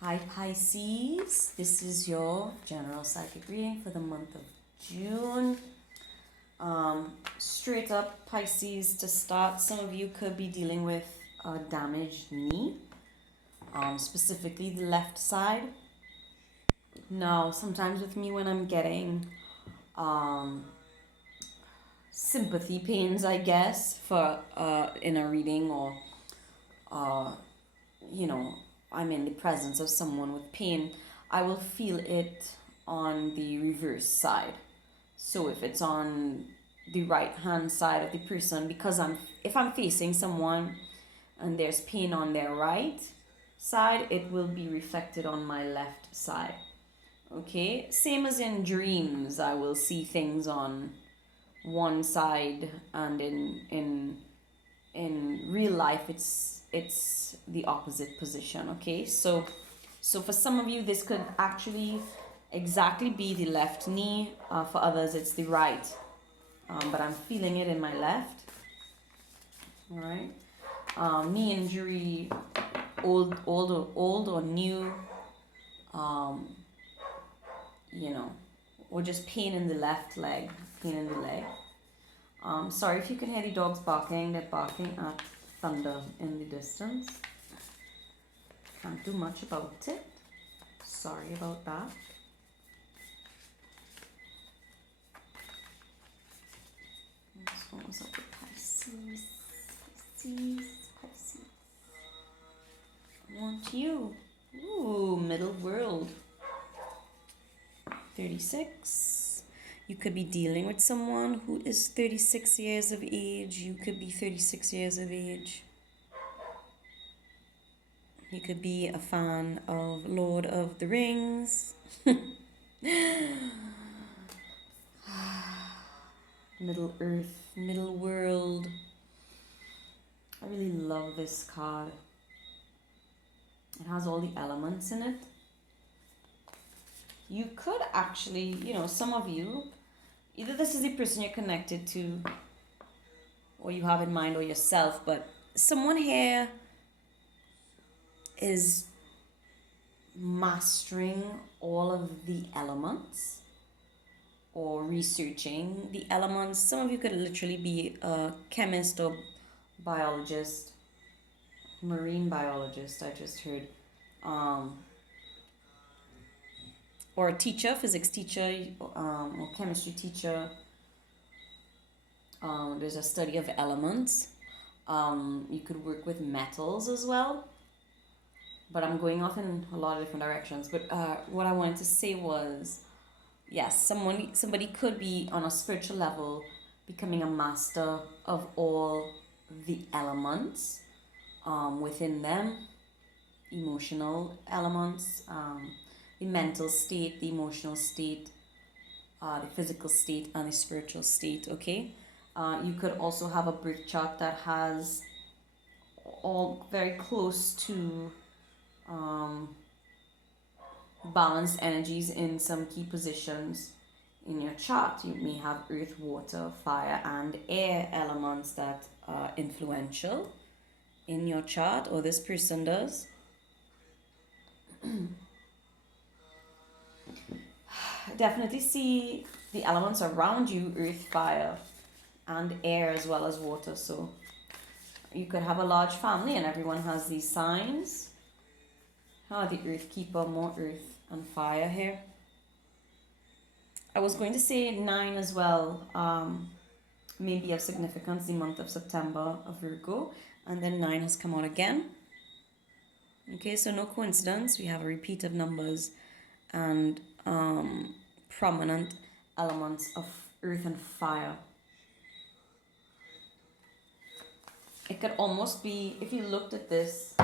Hi Pisces, this is your general psychic reading for the month of June. Straight up Pisces to start, some of you could be dealing with a damaged knee, specifically the left side. Now, sometimes with me when I'm getting sympathy pains, I guess, for in a reading or uh, I'm in the presence of someone with pain, I will feel it on the reverse side. So if it's on the right hand side of the person, because if I'm facing someone and there's pain on their right side, it will be reflected on my left side. Okay, same as in dreams, I will see things on one side, and in real life it's the opposite position. Okay, so for some of you this could actually exactly be the left knee. For others it's the right, but I'm feeling it in my left. All right. Knee injury, old or new, um, or just pain in the left leg, pain in the leg. Sorry if you can hear the dogs barking. They're barking at thunder in the distance. Can't do much about it. Sorry about that. What was up with Pisces? Pisces. I want you. Ooh, middle world. 36. You could be dealing with someone who is 36 years of age. You could be 36 years of age. You could be a fan of Lord of the Rings. Middle Earth, Middle World. I really love this card. It has all the elements in it. You could actually, some of you, either this is the person you're connected to or you have in mind, or yourself, but someone here is mastering all of the elements or researching the elements. Some of you could literally be a chemist or biologist, marine biologist, I just heard, or a teacher, physics teacher, or chemistry teacher. There's a study of elements. You could work with metals as well, but I'm going off in a lot of different directions. But what I wanted to say was, yes, somebody could be on a spiritual level becoming a master of all the elements within them, emotional elements, the mental state, the emotional state, the physical state, and the spiritual state. Okay, you could also have a birth chart that has all very close to balanced energies in some key positions in your chart. You may have earth, water, fire, and air elements that are influential in your chart, or this person does. Definitely see the elements around you: earth, fire, and air, as well as water. So you could have a large family and everyone has these signs. The earth keeper, more earth and fire here. I was going to say 9 as well, may be of significance, the month of September of Virgo, and then 9 has come out again. Okay, so no coincidence, we have a repeat of numbers and prominent elements of earth and fire. It could almost be, if you looked at this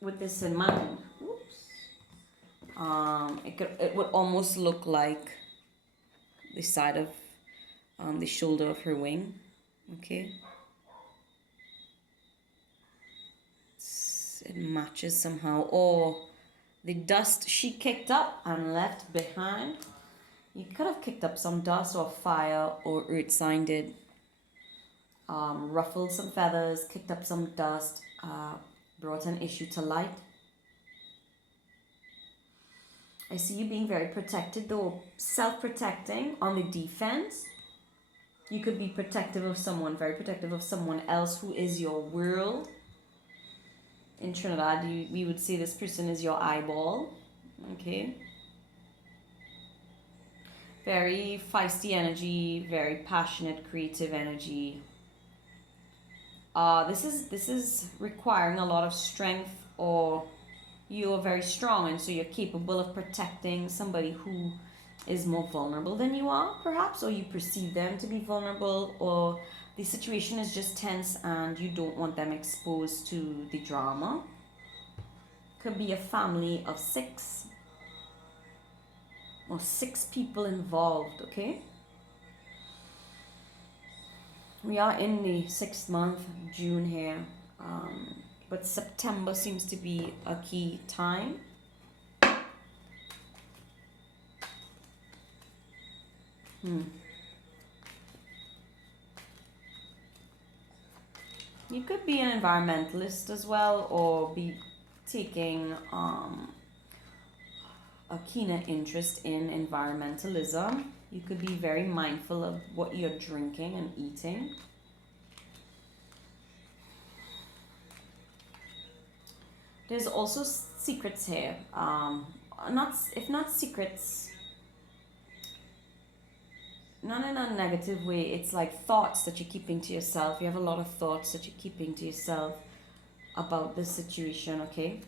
with this in mind, it would almost look like the side of the shoulder of her wing. Okay, it matches somehow, or the dust she kicked up and left behind. You could have kicked up some dust, or fire or earth sign did. Ruffled some feathers, kicked up some dust, brought an issue to light. I see you being very protected though, self-protecting on the defense. You could be protective of someone, very protective of someone else who is your world. In Trinidad, we would say this person is your eyeball. Okay. Very feisty energy, very passionate, creative energy. This is requiring a lot of strength, or you are very strong, and so you're capable of protecting somebody who is more vulnerable than you are, perhaps, or you perceive them to be vulnerable, or the situation is just tense and you don't want them exposed to the drama. Could be a family of 6 or 6 people involved, okay? We are in the 6th month, June here, but September seems to be a key time. You could be an environmentalist as well, or be taking a keener interest in environmentalism. You could be very mindful of what you're drinking and eating. There's also secrets here. If not secrets, not in a negative way. It's like thoughts that you're keeping to yourself. You have a lot of thoughts that you're keeping to yourself about this situation, okay?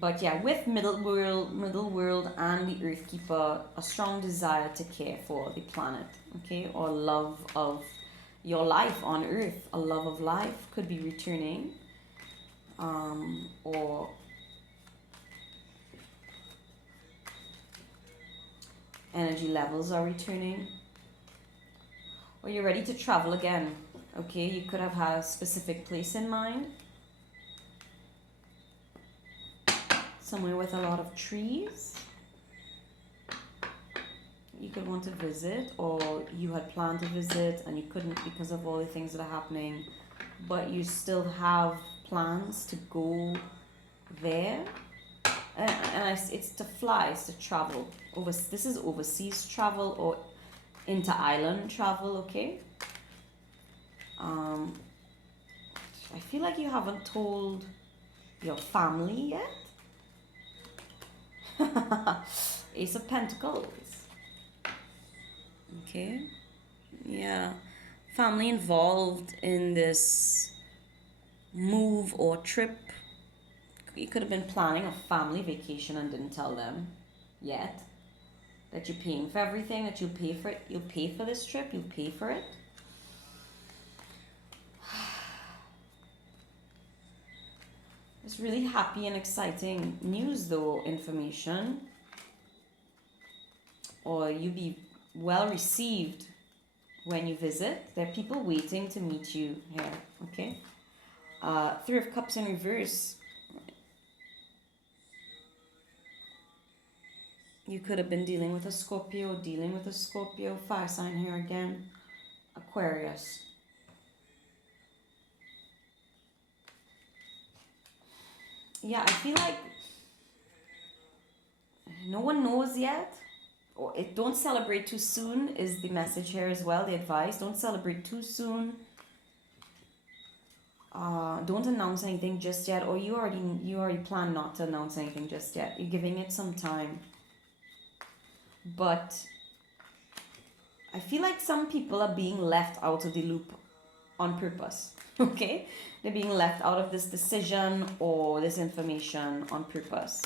But yeah, with middle world and the Earth Keeper, a strong desire to care for the planet, okay? Or love of your life on Earth, a love of life could be returning, or energy levels are returning, or you're ready to travel again, okay? You could have had a specific place in mind, somewhere with a lot of trees you could want to visit, or you had planned to visit and you couldn't because of all the things that are happening, but you still have plans to go there. And it's to fly, it's to travel. This is overseas travel or inter-island travel, okay? I feel like you haven't told your family yet. Ace of Pentacles. Okay. Yeah. Family involved in this move or trip. You could have been planning a family vacation and didn't tell them yet that you're paying for everything, that you'll pay for it. You'll pay for this trip. You'll pay for it. It's really happy and exciting news though, information. Or you'll be well received when you visit. There are people waiting to meet you here, okay? 3 of Cups in reverse. You could have been dealing with a Scorpio, fire sign here again, Aquarius. Yeah, I feel like no one knows yet. Or don't celebrate too soon is the message here as well, the advice. Don't celebrate too soon. Don't announce anything just yet, or you already plan not to announce anything just yet. You're giving it some time. But I feel like some people are being left out of the loop on purpose, okay? They're being left out of this decision or this information on purpose.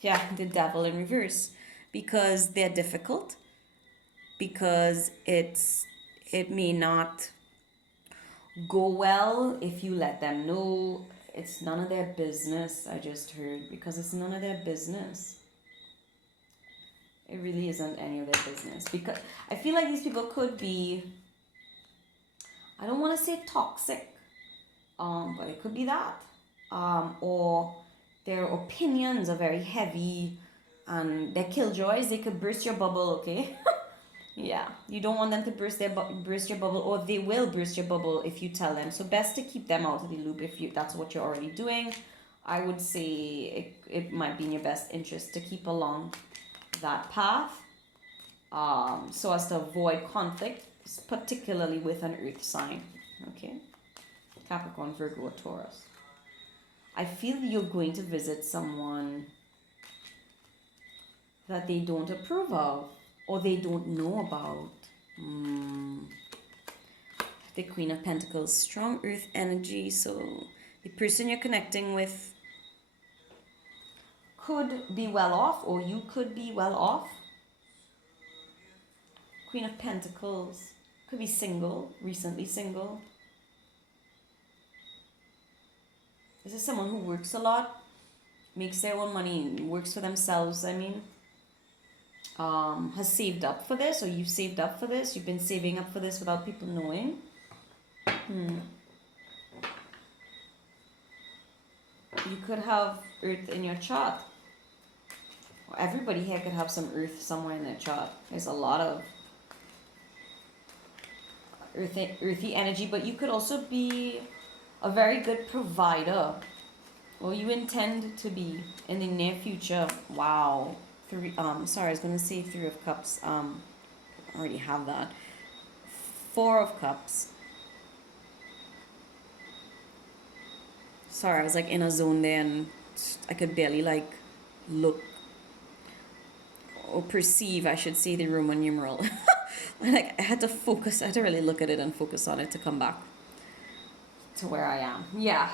Yeah, the Devil in reverse. Because they're difficult, because it may not go well if you let them know. It's none of their business, I just heard, because it's none of their business. It really isn't any of their business, because I feel like these people could be, I don't want to say toxic, but it could be that, or their opinions are very heavy and they're killjoys. They could burst your bubble, okay? Yeah, you don't want them to burst your bubble, or they will burst your bubble if you tell them. So best to keep them out of the loop if that's what you're already doing, I would say it might be in your best interest to keep along that path, so as to avoid conflict, particularly with an earth sign. Okay? Capricorn, Virgo, or Taurus. I feel you're going to visit someone that they don't approve of or they don't know about. The Queen of Pentacles, strong earth energy. So the person you're connecting with could be well off, or you could be well off. Queen of Pentacles could be single, recently single. This is someone who works a lot, makes their own money, works for themselves, I mean. Has saved up for this, or you've saved up for this, you've been saving up for this without people knowing. You could have earth in your chart. Or everybody here could have some earth somewhere in their chart. There's a lot of earthy energy, but you could also be a very good provider. Well, you intend to be in the near future. Wow. Sorry, I was going to say 3 of Cups. I already have that. 4 of Cups. Sorry, I was like in a zone there and I could barely like look or perceive, I should say, the Roman numeral. Like I had to focus, I had to really look at it and focus on it to come back to where I am. Yeah,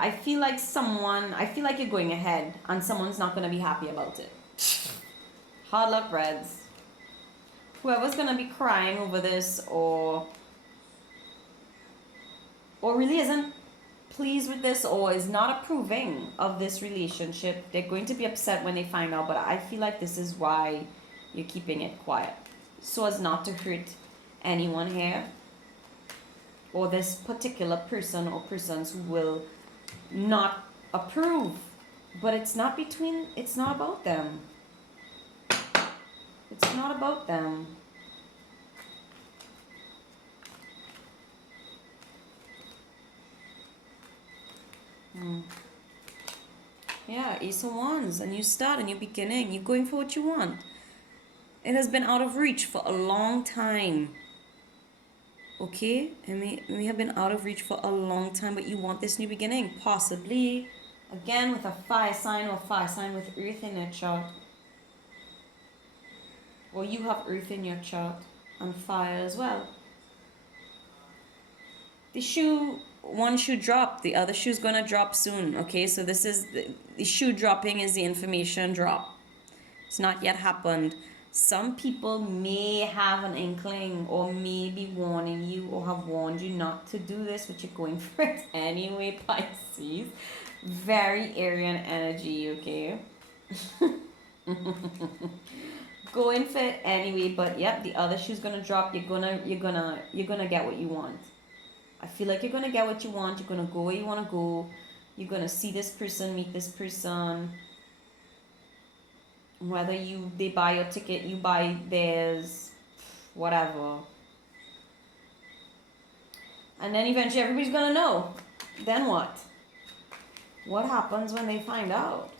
I feel like you're going ahead and someone's not going to be happy about it. Hard luck, Reds. Whoever's going to be crying over this or really isn't pleased with this or is not approving of this relationship, they're going to be upset when they find out, but I feel like this is why you're keeping it quiet. So as not to hurt anyone here or this particular person or persons who will not approve. But it's not about them. It's not about them. Yeah, Ace of Wands, a new start, a new beginning. You're going for what you want. It has been out of reach for a long time. Okay? And we have been out of reach for a long time, but you want this new beginning. Possibly, again, with a fire sign or a fire sign with earth in their chart. Or you have earth in your chart and fire as well. One shoe dropped, the other shoe's gonna drop soon. Okay, so this is the shoe dropping is the information drop. It's not yet happened. Some people may have an inkling or may be warning you or have warned you not to do this, but you're going for it anyway, Pisces. Very Aryan energy, okay? Going for it anyway, but yep, the other shoe's gonna drop. You're gonna get what you want. I feel like you're gonna get what you want. You're gonna go where you wanna go. You're gonna see this person, meet this person. Whether they buy your ticket, you buy theirs, whatever. And then eventually everybody's gonna know. Then what? What happens when they find out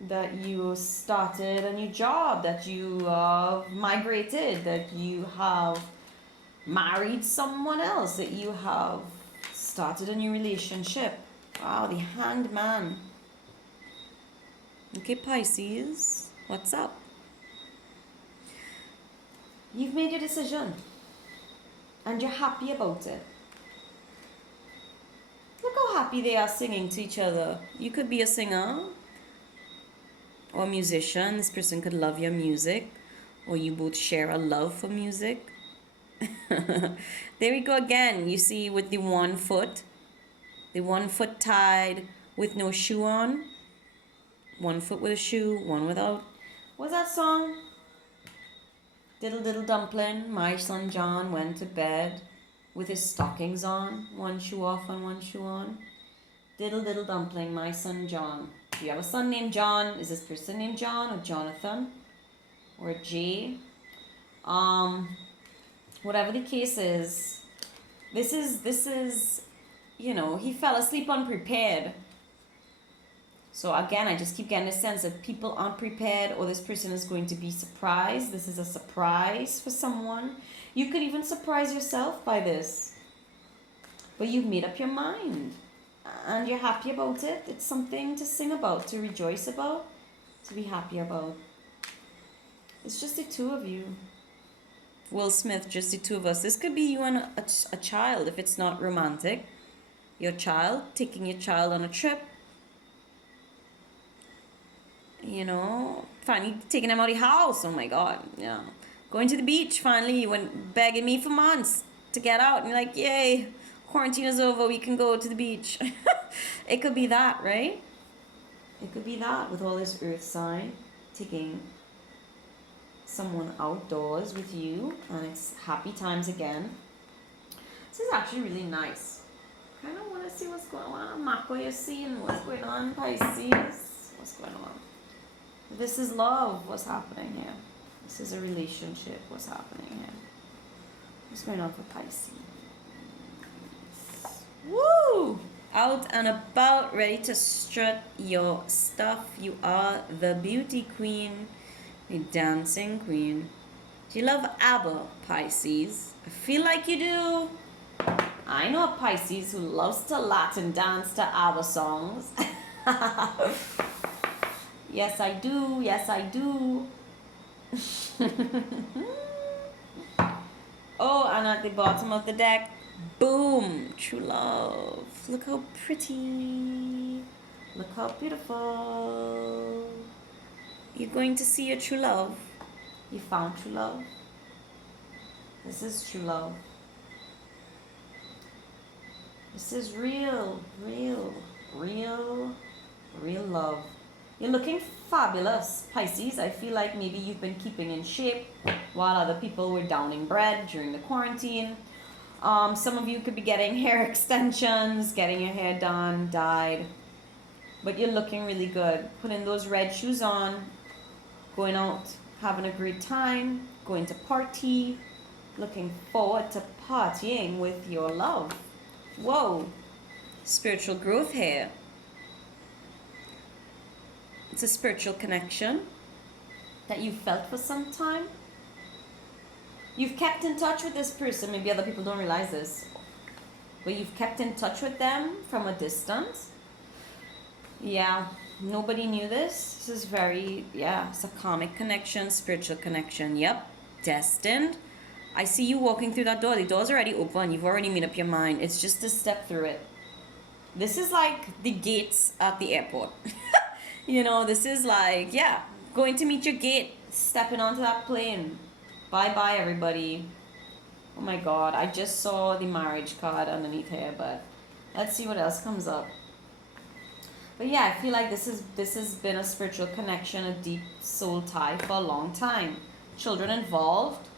that you started a new job, that you migrated, that you have married someone else, that you have started a new relationship? Wow, the Hanged Man. Okay, Pisces, what's up? You've made your decision and you're happy about it. Look how happy they are singing to each other. You could be a singer or a musician. This person could love your music, or you both share a love for music. There we go again. You see, with the one foot tied with no shoe on. One foot with a shoe, one without. What's that song? Diddle diddle dumpling, my son John went to bed with his stockings on, one shoe off and one shoe on. Diddle diddle dumpling, my son John. Do you have a son named John? Is this person named John or Jonathan or Jay? Whatever the case is, this is he fell asleep unprepared. So again, I just keep getting a sense that people aren't prepared, or this person is going to be surprised. This is a surprise for someone. You could even surprise yourself by this. But you've made up your mind. And you're happy about it. It's something to sing about, to rejoice about, to be happy about. It's just the two of you. Will Smith, just the two of us. This could be you and a child if it's not romantic. Your child, taking your child on a trip. Finally taking them out of the house. Oh my God, yeah. Going to the beach, finally. You went begging me for months to get out. And you're like, yay, quarantine is over, we can go to the beach. It could be that, right? It could be that with all this earth sign, taking someone outdoors with you, and it's happy times again. This is actually really nice. Kind of want to see what's going on. Mako, you're seeing what's going on, Pisces. What's going on? This is love. What's happening here? This is a relationship. What's happening here? What's going on for Pisces? Woo! Out and about, ready to strut your stuff. You are the beauty queen, the dancing queen. Do you love ABBA, Pisces? I feel like you do. I know a Pisces who loves to Latin dance to ABBA songs. Yes, I do. Yes, I do. Oh, and at the bottom of the deck, boom, true love. Look how pretty. Look how beautiful. You're going to see your true love. You found true love. This is true love. This is real love. You're looking fabulous, Pisces. I feel like maybe you've been keeping in shape while other people were downing bread during the quarantine. Some of you could be getting hair extensions, getting your hair done, dyed. But you're looking really good. Putting those red shoes on, going out, having a great time, going to party, looking forward to partying with your love. Whoa, spiritual growth here. It's a spiritual connection that you felt for some time. You've kept in touch with this person. Maybe other people don't realize this, but you've kept in touch with them from a distance. Yeah, nobody knew this. This is it's a karmic connection, spiritual connection. Yep, destined. I see you walking through that door. The door's already open. You've already made up your mind. It's just a step through it. This is like the gates at the airport. This is like, going to meet your gate, stepping onto that plane. Bye-bye, everybody. Oh my God, I just saw the marriage card underneath here, but let's see what else comes up. But yeah, I feel like this has been a spiritual connection, a deep soul tie for a long time. Children involved,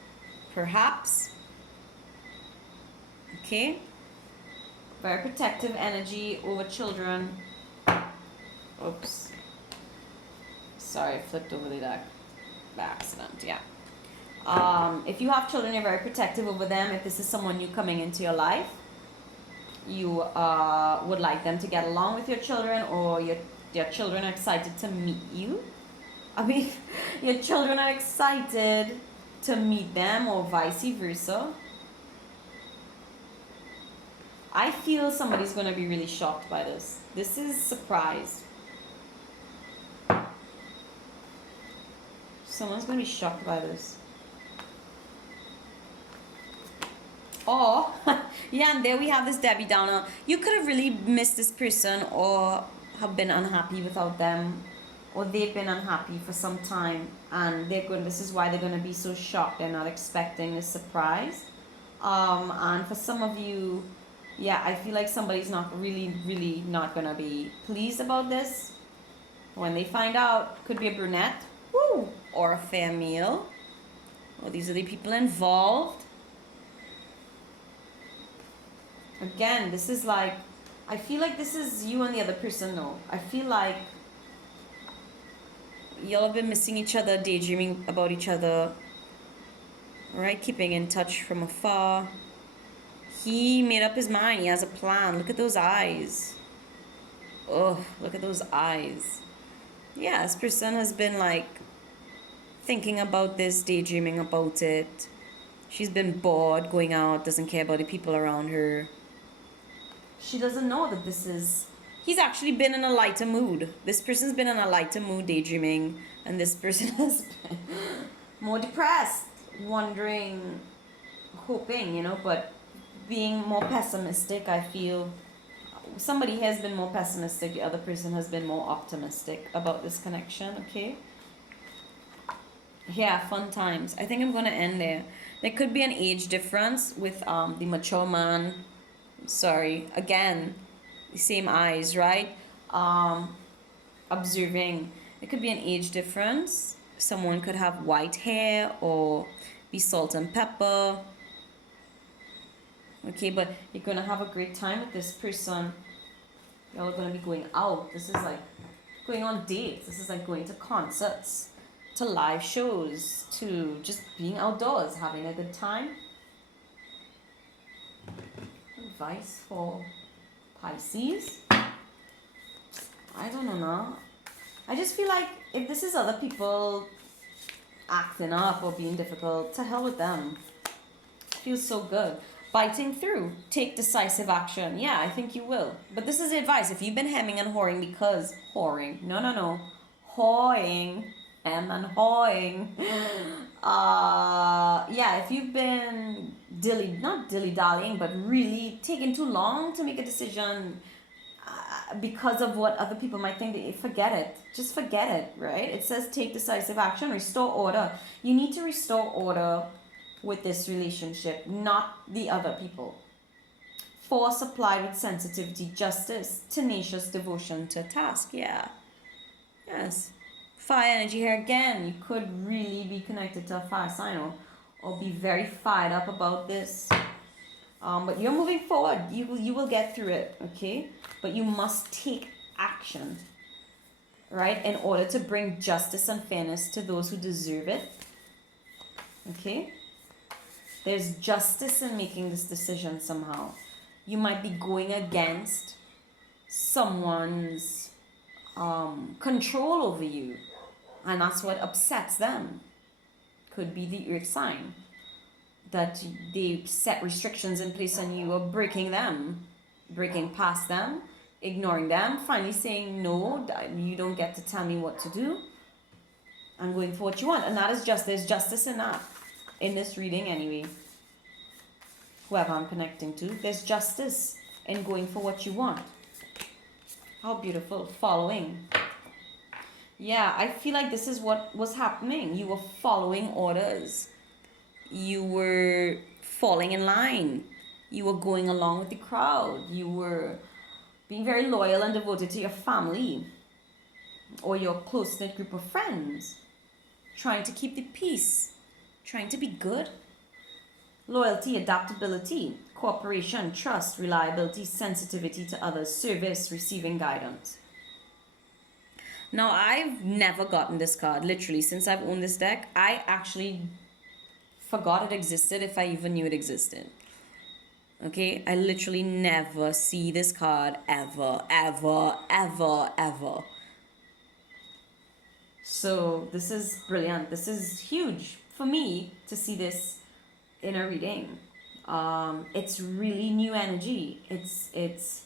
perhaps. Okay? Very protective energy over children. Oops. Sorry, I flipped over the deck by accident. Yeah. If you have children, you're very protective over them. If this is someone new coming into your life, you would like them to get along with your children, or your children are excited to meet you. I mean, your children are excited to meet them, or vice versa. I feel somebody's going to be really shocked by this. This is surprise. Someone's going to be shocked by this. Or, yeah, and there we have this Debbie Downer. You could have really missed this person, or have been unhappy without them, or they've been unhappy for some time, and this is why they're going to be so shocked. They're not expecting this surprise. And for some of you, I feel like somebody's not really not going to be pleased about this. When they find out, could be a brunette, woo, or a fair male. Well, these are the people involved. Again, this is like, I feel like this is you and the other person. No, I feel like y'all have been missing each other, daydreaming about each other, right? Keeping in touch from afar. He made up his mind. He has a plan. Look at those eyes. Oh, look at those eyes. Yeah, this person has been like thinking about this, daydreaming about it. She's been bored, going out, doesn't care about the people around her. She doesn't know that this is... He's actually been in a lighter mood. This person's been in a lighter mood, daydreaming, and this person has been more depressed, wondering, hoping, but being more pessimistic. I feel somebody has been more pessimistic, the other person has been more optimistic about this connection, okay? Yeah, fun times. I think I'm gonna end there. There could be an age difference with the mature man. Sorry, again, the same eyes, right? Observing. It could be an age difference. Someone could have white hair or be salt and pepper. Okay, but you're gonna have a great time with this person. Y'all are gonna be going out. This is like going on dates. This is like going to concerts, to live shows, to just being outdoors, having a good time. Advice for Pisces? I don't know now. I just feel like if this is other people acting up or being difficult, to hell with them. Feels so good. Biting through. Take decisive action. Yeah, I think you will. But this is the advice. If you've been hemming and hawing because... Whoring. No. Hawing. Hem and hawing. Yeah, if you've been not dilly-dallying, but really taking too long to make a decision because of what other people might think, forget it. Just forget it, right? It says take decisive action, restore order. You need to restore order with this relationship, not the other people. Force applied with sensitivity, justice, tenacious devotion to a task. Yeah. Yes. Fire energy here again. You could really be connected to a fire sign or be very fired up about this. But you're moving forward. You will get through it, okay? But you must take action, right? In order to bring justice and fairness to those who deserve it. Okay? There's justice in making this decision somehow. You might be going against someone's control over you, and that's what upsets them. Could be the earth sign, that they set restrictions in place on you, or breaking past them, ignoring them, finally saying no, you don't get to tell me what to do. I'm going for what you want, and that is there's justice in that. In this reading anyway, whoever I'm connecting to, there's justice in going for what you want. How beautiful. Following. Yeah, I feel like this is what was happening. You were following orders. You were falling in line. You were going along with the crowd. You were being very loyal and devoted to your family or your close-knit group of friends. Trying to keep the peace. Trying to be good. Loyalty, adaptability, cooperation, trust, reliability, sensitivity to others, service, receiving guidance. Now, I've never gotten this card. Literally, since I've owned this deck, I actually forgot it existed, if I even knew it existed. Okay? I literally never see this card ever. So this is brilliant. This is huge for me to see this in a reading. It's really new energy. It's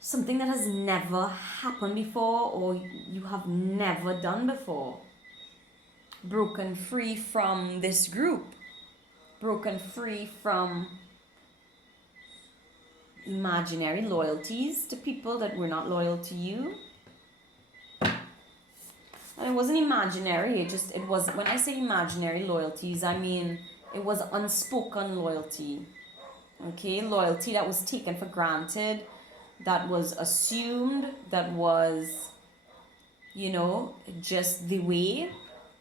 something that has never happened before, or you have never done before. Broken free from this group. Broken free from imaginary loyalties to people that were not loyal to you. And it wasn't imaginary, it was, when I say imaginary loyalties, I mean, it was unspoken loyalty. Okay, loyalty that was taken for granted, that was assumed, that was, just the way.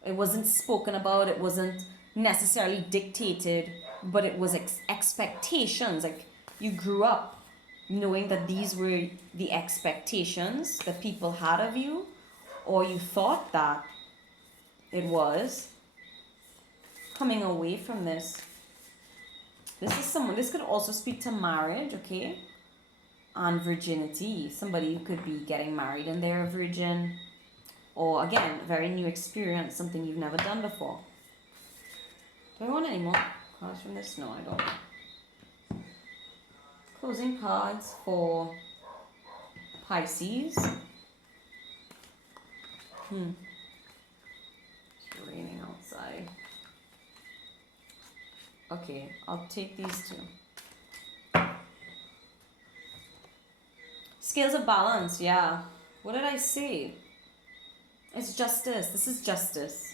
It wasn't spoken about, it wasn't necessarily dictated, but it was expectations. Like, you grew up knowing that these were the expectations that people had of you, or you thought that it was. Coming away from this, This could also speak to marriage, okay? And virginity. Somebody could be getting married and they're a virgin. Or again, a very new experience, something you've never done before. Do I want any more cards from this? No, I don't. Closing cards for Pisces. It's raining outside. Okay, I'll take these two. Scales of balance, yeah. What did I say? It's justice. This is justice.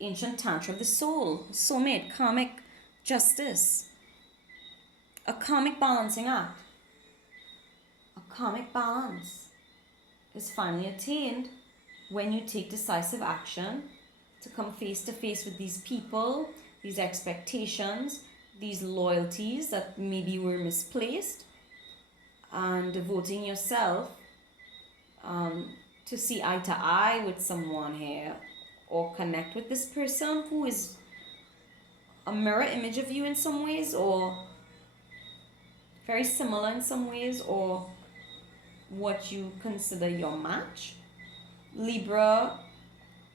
Ancient tantra of the soul. Soulmate, karmic justice. A karmic balancing act. A karmic balance is finally attained when you take decisive action to come face to face with these people, these expectations, these loyalties that maybe were misplaced, and devoting yourself to see eye to eye with someone here, or connect with this person who is a mirror image of you in some ways, or very similar in some ways, or what you consider your match. Libra,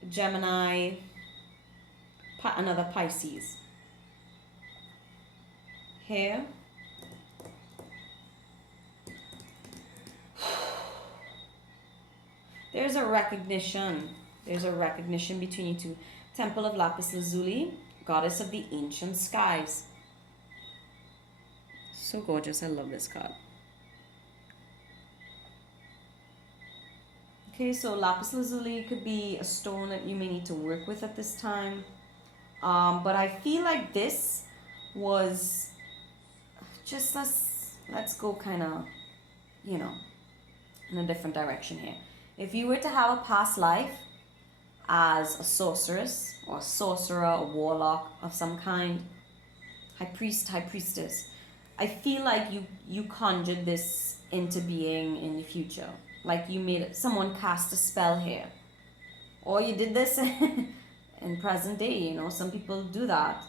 Gemini, another Pisces. Here. There's a recognition. There's a recognition between you two. Temple of Lapis Lazuli, goddess of the ancient skies. So gorgeous. I love this card. Okay, so Lapis Lazuli could be a stone that you may need to work with at this time. But I feel like this was just, let's go kind of, in a different direction here. If you were to have a past life as a sorceress or a sorcerer, a warlock of some kind, high priest, high priestess, I feel like you conjured this into being in the future. Like you made someone cast a spell here. Or you did this in present day, some people do that.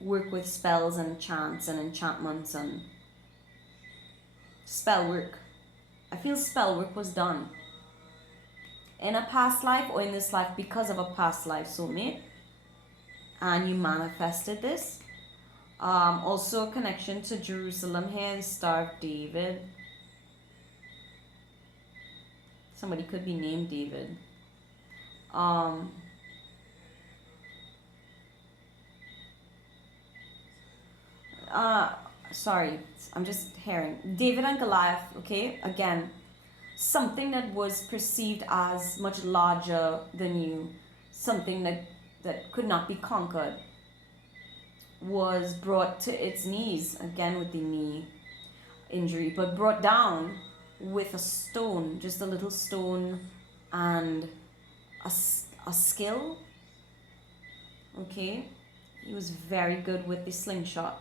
Work with spells and chants and enchantments and spell work. I feel spell work was done in a past life or in this life because of a past life soulmate, and you manifested this. Also a connection to Jerusalem here, the Star of David. Somebody could be named David. Sorry, I'm just hearing David and Goliath. Okay, again, something that was perceived as much larger than you, something that could not be conquered, was brought to its knees, again with the knee injury, but brought down with a stone, just a little stone, and a skill. Okay, he was very good with the slingshot,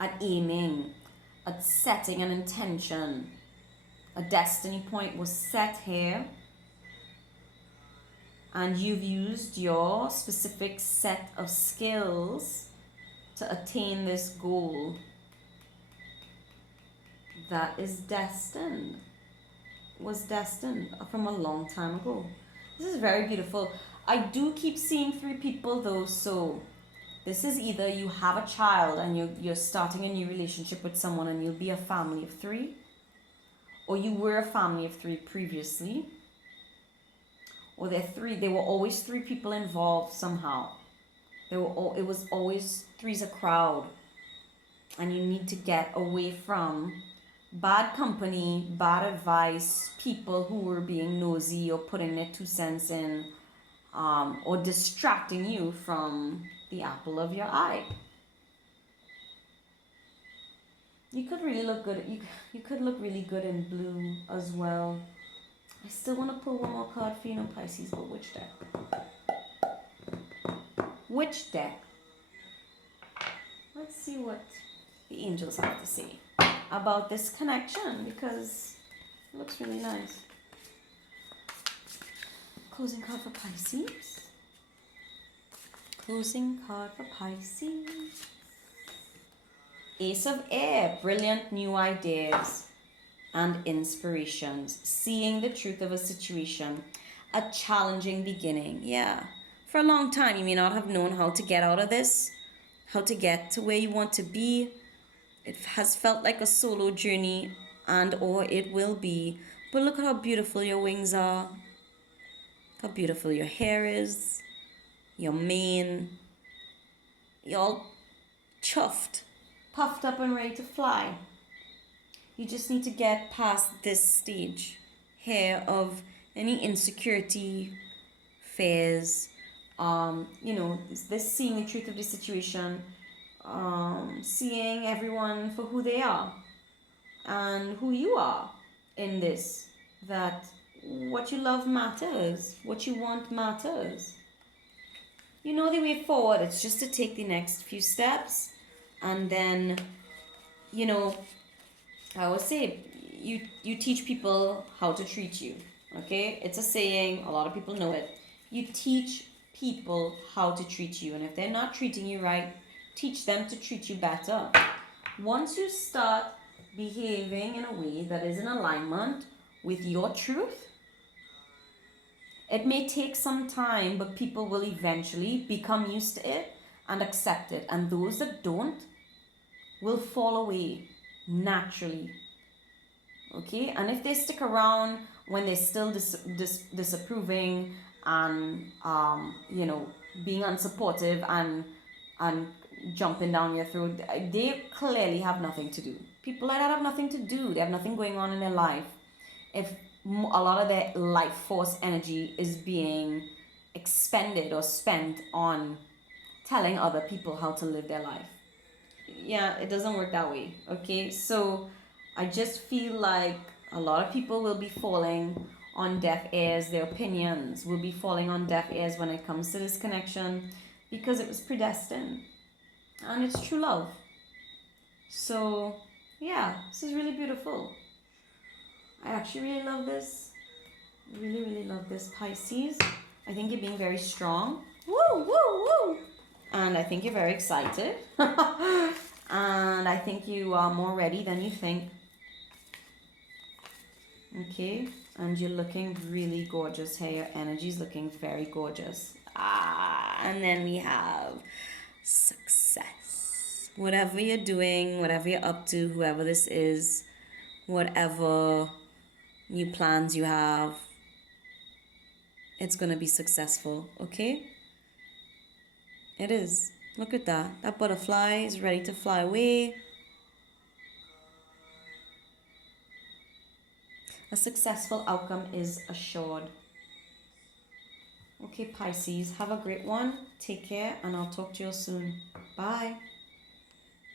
at aiming, at setting an intention. A destiny point was set here, and you've used your specific set of skills to attain this goal that is destined, was destined from a long time ago. This is very beautiful. I do keep seeing 3 people though, so this is either you have a child and you're starting a new relationship with someone and you'll be a family of 3, or you were a family of 3 previously, or they were always 3 people involved somehow. It was always 3's a crowd, and you need to get away from bad company, bad advice, people who were being nosy or putting their 2 cents in, or distracting you from the apple of your eye. You could really look good. You could look really good in blue as well. I still want to pull one more card for you, Pisces, but which deck? Which deck? Let's see what the angels have to say about this connection, because it looks really nice. Closing card for Pisces. Closing card for Pisces. Ace of Air. Brilliant new ideas and inspirations. Seeing the truth of a situation. A challenging beginning. Yeah. For a long time, you may not have known how to get out of this, how to get to where you want to be. It has felt like a solo journey, and or it will be. But look at how beautiful your wings are. How beautiful your hair is. Your mane. You're all chuffed, puffed up and ready to fly. You just need to get past this stage here of any insecurity, fears, this seeing the truth of the situation, seeing everyone for who they are and who you are in this. That what you love matters, what you want matters. You know the way forward. It's just to take the next few steps, and then, I always say, you teach people how to treat you. Okay, it's a saying. A lot of people know it. You teach people how to treat you, and if they're not treating you right, teach them to treat you better. Once you start behaving in a way that is in alignment with your truth, it may take some time, but people will eventually become used to it and accept it. And those that don't will fall away naturally. Okay? And if they stick around when they're still disapproving and, being unsupportive and jumping down your throat, they clearly have nothing to do. People like that have nothing to do. They have nothing going on in their life. If a lot of their life force energy is being expended or spent on telling other people how to live their life. Yeah, it doesn't work that way. Okay, so I just feel like a lot of people will be falling on deaf ears. Their opinions will be falling on deaf ears when it comes to this connection, because it was predestined and it's true love. So yeah, this is really beautiful. I actually really love this. Really, really love this, Pisces. I think you're being very strong. Woo, woo, woo. And I think you're very excited. And I think you are more ready than you think. Okay, and you're looking really gorgeous here. Your energy is looking very gorgeous. And then we have success. Whatever you're doing, whatever you're up to, whoever this is, whatever new plans you have, it's gonna be successful. Okay, it is. Look at that. That butterfly is ready to fly away. A successful outcome is assured. Okay, Pisces, have a great one. Take care, and I'll talk to you soon. Bye.